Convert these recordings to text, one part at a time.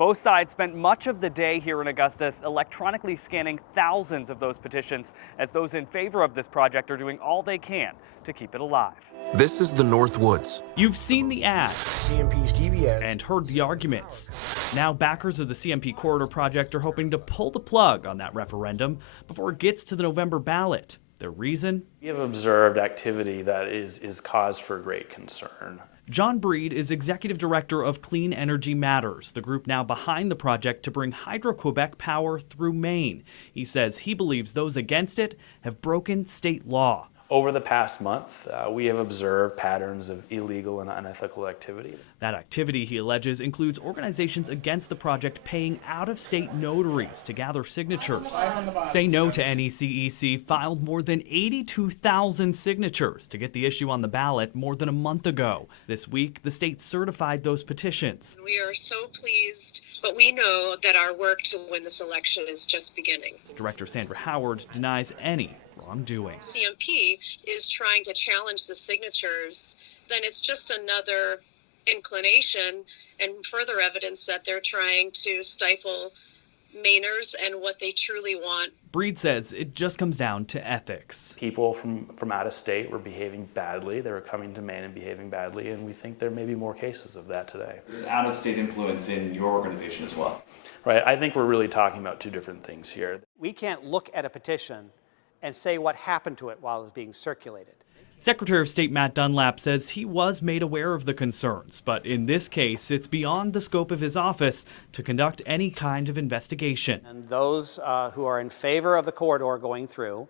Both sides spent much of the day here in Augusta electronically scanning thousands of those petitions, as those in favor of this project are doing all they can to keep it alive. This is the North Woods. You've seen the ads CMP's TV ads and heard the arguments. Now backers of the CMP corridor project are hoping to pull the plug on that referendum before it gets to the November ballot. Their reason? We have observed activity that is cause for great concern. John Breed is executive director of Clean Energy Matters, the group now behind the project to bring Hydro-Quebec power through Maine. He says he believes those against it have broken state law. Over the past month, we have observed patterns of illegal and unethical activity. That activity, he alleges, includes organizations against the project paying out-of-state notaries to gather signatures. Say No to NECEC filed more than 82,000 signatures to get the issue on the ballot more than a month ago. This week, the state certified those petitions. We are so pleased, but we know that our work to win this election is just beginning. Director Sandra Howard denies any wrongdoing. CMP is trying to challenge the signatures, then it's just another inclination and further evidence that they're trying to stifle Mainers and what they truly want. Breed says it just comes down to ethics. People from out of state were behaving badly. They were coming to Maine and behaving badly, and we think there may be more cases of that today. There's out-of-state influence in your organization as well. Right, I think we're really talking about two different things here. We can't look at a petition and say what happened to it while it was being circulated. Secretary of State Matt Dunlap says he was made aware of the concerns, but in this case, it's beyond the scope of his office to conduct any kind of investigation. And those who are in favor of the corridor going through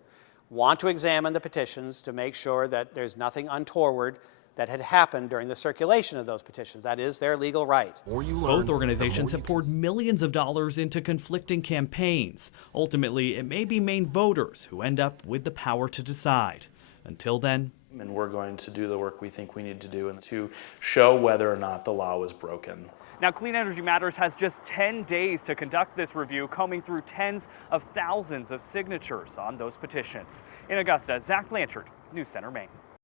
want to examine the petitions to make sure that there's nothing untoward that had happened during the circulation of those petitions. That is their legal right. Both organizations have poured millions of dollars into conflicting campaigns. Ultimately, it may be Maine voters who end up with the power to decide. Until then, and we're going to do the work we think we need to do and to show whether or not the law was broken. Now, Clean Energy Matters has just 10 days to conduct this review, combing through tens of thousands of signatures on those petitions. In Augusta, Zach Blanchard, News Center, Maine.